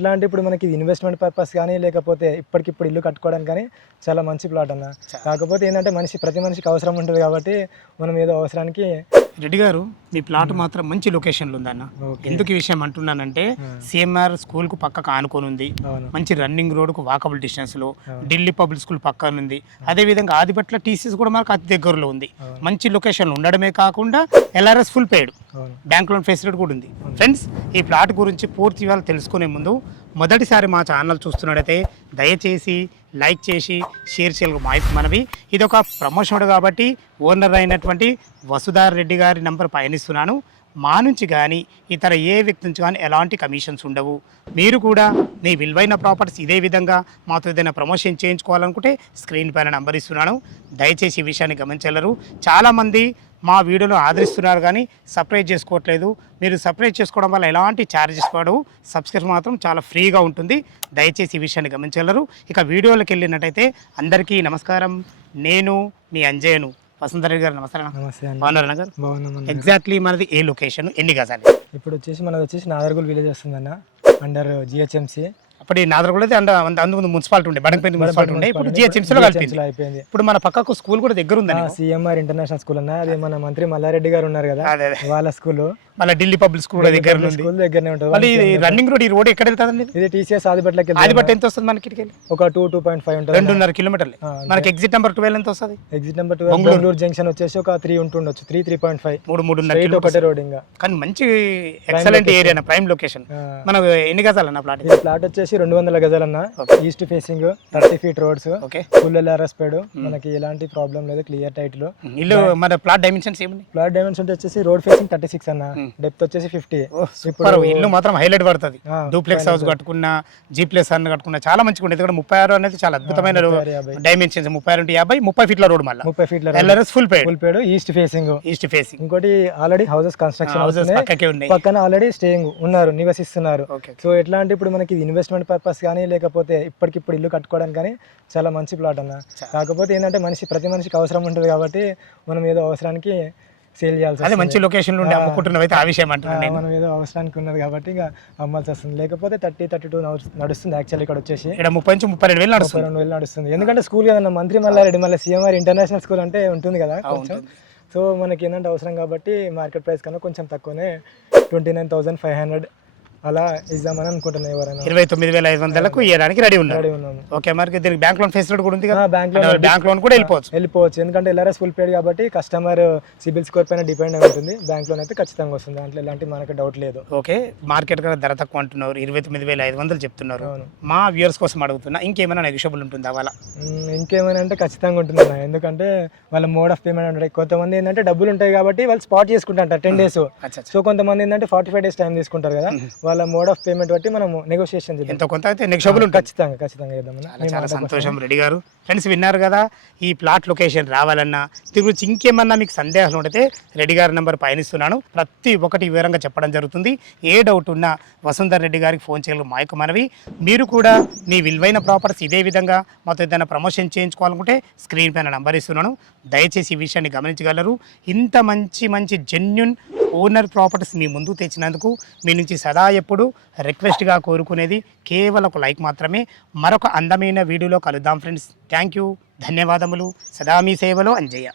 ఎట్లా అంటే ఇప్పుడు మనకి ఇన్వెస్ట్మెంట్ పర్పస్ కానీ లేకపోతే ఇప్పటికిప్పుడు ఇల్లు కట్టుకోవడానికి కానీ చాలా మంచి ప్లాట్ అన్న. కాకపోతే ఏంటంటే ప్రతి మనిషికి అవసరం ఉంటుంది కాబట్టి మనం ఏదో అవసరానికి. రెడ్డి గారు మీ ప్లాట్ మాత్రం మంచి లొకేషన్లో ఉందన్న. ఎందుకు ఈ విషయం అంటున్నానంటే సిఎంఆర్ స్కూల్ కు పక్కకు ఆనుకొని ఉంది, మంచి రన్నింగ్ రోడ్ కు వాకబుల్ డిస్టెన్స్ లో, ఢిల్లీ పబ్లిక్ స్కూల్ పక్కన ఉంది, అదే విధంగా ఆదిపట్ల టీసీస్ కూడా మనకు అతి దగ్గరలో ఉంది. మంచి లొకేషన్ ఉండడమే కాకుండా ఎల్ఆర్ఎస్ ఫుల్ పేడ్, బ్యాంక్ లోన్ ఫెసిలిటీ కూడా ఉంది. ఫ్రెండ్స్, ఈ ప్లాట్ గురించి పూర్తి వివరాలు తెలుసుకునే ముందు మొదటిసారి మా ఛానల్ చూస్తున్నట్టయితే దయచేసి లైక్ చేసి షేర్ చేయాలి మనవి. ఇది ఒక ప్రమోషన్ కాబట్టి ఓనర్ అయినటువంటి వసుధార్ రెడ్డి గారి నంబర్ పయనిస్తున్నాను. మా నుంచి కానీ ఇతర ఏ వ్యక్తి నుంచి కానీ ఎలాంటి కమిషన్స్ ఉండవు. మీరు కూడా మీ విలువైన ప్రాపర్టీస్ ఇదే విధంగా మాతో ఏదైనా ప్రమోషన్ చేయించుకోవాలనుకుంటే స్క్రీన్ పైన నంబర్ ఇస్తున్నాను. దయచేసి ఈ విషయాన్ని గమనించగలరు. చాలామంది మా వీడియోను ఆదరిస్తున్నారు కానీ సబ్స్క్రైబ్ చేసుకోవట్లేదు. మీరు సబ్స్క్రైబ్ చేసుకోవడం వల్ల ఎలాంటి ఛార్జెస్ పడవు, సబ్స్క్రైబ్ మాత్రం చాలా ఫ్రీగా ఉంటుంది. దయచేసి ఈ విషయాన్ని గమనించగలరు. ఇక వీడియోలోకి వెళ్ళినట్టయితే అందరికీ నమస్కారం. నేను మీ అంజయ్యను. వసంతరెడ్డి గారు నమస్కారం. బాగున్నారా గారు? ఎగ్జాక్ట్లీ మనది ఏ లొకేషన్, ఎన్ని గజాలు? ఇప్పుడు మనది వచ్చేసి నాదర్గుల్ విలేజ్ వస్తుందన్న, అండర్ జిహెచ్ఎంసి. అప్పుడు నాదర్గుల్ అయితే అందుకు మున్సిపాలిటీ ఉండే, బడంపల్లి మున్సిపాలిటీ ఉండే, ఇప్పుడు జిహెచ్ఎంసీలో అయిపోయింది. ఇప్పుడు మన పక్కకు స్కూల్ కూడా దగ్గర ఉంది, సిఎంఆర్ ఇంటర్నేషనల్ స్కూల్ అన్న. అది మన మంత్రి మల్లారెడ్డి గారు ఉన్నారు కదా, వాళ్ళ స్కూల్. మళ్ళీ ఢిల్లీ పబ్లిక్ స్కూల్ దగ్గర దగ్గరనే ఉంటుంది. మళ్ళీ రన్నింగ్ రోడ్, ఈ రోడ్ ఎక్కడ వెళ్తాదండి? ఇది టీసీఎస్ ఆదిపట్లకి. ఆదిపట్ల ఎంత వస్తుంది మనకి? ఒక 2.5 ఉంటుంది, 2.5 కిలోమీటర్లు. మనకి ఎగ్జిట్ నెంబర్ 12 ఎంత వస్తుంది? ఎగ్జిట్ నెంబర్ 12 బెంగళూరు జంక్షన్ వచ్చేసి ఒక 3 ఉంటుండొచ్చు, 3.5 3.5 ఒకటే రోడ్. ఇంకా కానీ మంచి ఎక్సలెంట్ ఏరియా, ప్రైమ్ లొకేషన్. మనకు ఎన్ని గజాలన్న ప్లాట్? ప్లాట్ వచ్చేసి 200 గజాలన్న, east facing, 30 feet roads, full LRS paid. మనకి ఎలాంటి ప్రాబ్లం లేదు, క్లియర్ టైటిల్. ఇల్లు మన ప్లాట్ డైమెన్షన్స్ ఏమి? ప్లాట్ డైమెన్షన్ వచ్చేసి రోడ్ ఫేసింగ్ 36 అన్న, డెప్త్ వచ్చేసి 50. ఇప్పుడు ఇల్లు మాత్రం హైలైట్ పడుతుంది. డూప్లెక్స్ హౌస్ కట్టుకున్నా, G+ కట్టుకున్నా చాలా మంచిగా ఉండేది. ఇక్కడ 36 అనేది చాలా అద్భుతమైన డైమెన్షన్స్. 36 × 50, 30 ఫీట్ల రోడ్, మళ్ళీ 30 ఫీట్ల ఎల్ఆర్ఎస్ ఫుల్ పేడ్, ఈస్ట్ ఫేసింగ్. ఇంకోటి ఆల్రెడీ హౌసెస్ కన్స్ట్రక్షన్ పక్కన ఆల్రెడీ స్టేయింగ్ ఉన్నారు, నివసిస్తున్నారు. సో ఎట్లా అంటే ఇప్పుడు మనకి ఇన్వెస్ట్మెంట్ పర్పస్ కానీ లేకపోతే ఇప్పటికిప్పుడు ఇల్లు కట్టుకోవడానికి కానీ చాలా మంచి ప్లాట్ అన్న. కాకపోతే ఏంటంటే ప్రతి మనిషికి అవసరం ఉంటుంది కాబట్టి మనం ఏదో అవసరానికి సేల్ చేయాల్సి వస్తుంది. మంచి లొకేషన్ లో అమ్ముకుంటున్నవైతే ఆ విషయం అంటున్నాను. మనం ఏదో అవసరానికి ఉన్నది కాబట్టి ఇంకా అమ్మాల్సి వస్తుంది. లేకపోతే 30-32 నడుస్తుంది యాక్చువల్లీ. ఇక్కడ వచ్చేసి 30-32 నడుస్తుంది. ఎందుకంటే స్కూల్ కదన్న, మంత్రి మల్లారెడ్డి, మళ్ళీ సిఎంఆర్ ఇంటర్నేషనల్ స్కూల్ అంటే ఉంటుంది కదా కొంచెం. సో మనకి ఏంటంటే అవసరం కాబట్టి మార్కెట్ ప్రైస్ కన్నా కొంచెం తక్కువనే 29,500 అలా ఇద్దామని అనుకుంటున్నాను. ఎవరైనా 29,500కు ఇవ్వడానికి రెడీ ఉన్నారు. ఓకే, మరి దీనికి బ్యాంక్ లోన్ ఫెసిలిటీ కూడా ఉంది కదా? బ్యాంక్ లోన్ కూడా వెళ్ళిపోవచ్చు. ఎందుకంటే ఎల్ఆర్ఎస్ ఫుల్ పేడ్ కాబట్టి కస్టమర్ సిబిల్ స్కోర్ పైన డిపెండ్ అయి ఉంటుంది. బ్యాంక్ లోన్ అయితే ఖచ్చితంగా వస్తుంది, దాంట్లో ఎలాంటి మనకు డౌట్ లేదు. ఓకే, మార్కెట్ కదా ధర తక్కువ అంటున్నారు, 29,500 చెప్తున్నారు. మా వ్యూవర్స్ కోసం అడుగుతున్నా, ఇంకేమైనా నెగోషియబుల్ ఉంటుందా వాళ్ళ? ఇంకేమైనా అంటే ఖచ్చితంగా ఉంటుంది, ఎందుకంటే వాళ్ళ మోడ్ ఆఫ్ పేమెంట్ ఉంటాయి. కొంతమంది ఏంటంటే డబ్బులు ఉంటాయి కాబట్టి వాళ్ళు స్పాట్ చేసుకుంటారు 10 days. సో కొంతమంది ఏంటంటే 45 days టైం తీసుకుంటారు కదా, వాళ్ళ మోడ్ ఆఫ్ పేమెంట్ బట్టి మనం నెగోషియేషన్ ఎంతో కొంత అయితే నెగోషియబుల్ ఉంటుంది. ఖచ్చితంగా చేద్దాం. చాలా సంతోషం రెడ్డి గారు. ఫ్రెండ్స్, విన్నారు కదా, ఈ ప్లాట్ లొకేషన్ రావాలన్నా దీని గురించి ఇంకేమన్నా మీకు సందేహాలు ఉంటే రెడ్డి గారి నెంబర్ పయనిస్తున్నాను. ప్రతి ఒక్కటి వివరంగా చెప్పడం జరుగుతుంది. ఏ డౌట్ ఉన్నా వసుంధర్ రెడ్డి గారికి ఫోన్ చేయగలరు. మాకు మనవి, మీరు కూడా మీ విలువైన ప్రాపర్టీస్ ఇదే విధంగా మాతో ఏదైనా ప్రమోషన్ చేయించుకోవాలనుకుంటే స్క్రీన్ పైన నెంబర్ ఇస్తున్నాను. దయచేసి ఈ విషయాన్ని గమనించగలరు. ఇంత మంచి జెన్యున్ ఓనర్ ప్రాపర్టీస్ మీ ముందు తెచ్చినందుకు మీ నుంచి సదా ఎప్పుడు రిక్వెస్ట్గా కోరుకునేది కేవలం ఒక లైక్ మాత్రమే. మరొక అందమైన వీడియోలో కలుద్దాం ఫ్రెండ్స్. థ్యాంక్ యూ, ధన్యవాదములు. సదా మీ సేవలో అంజయ్య.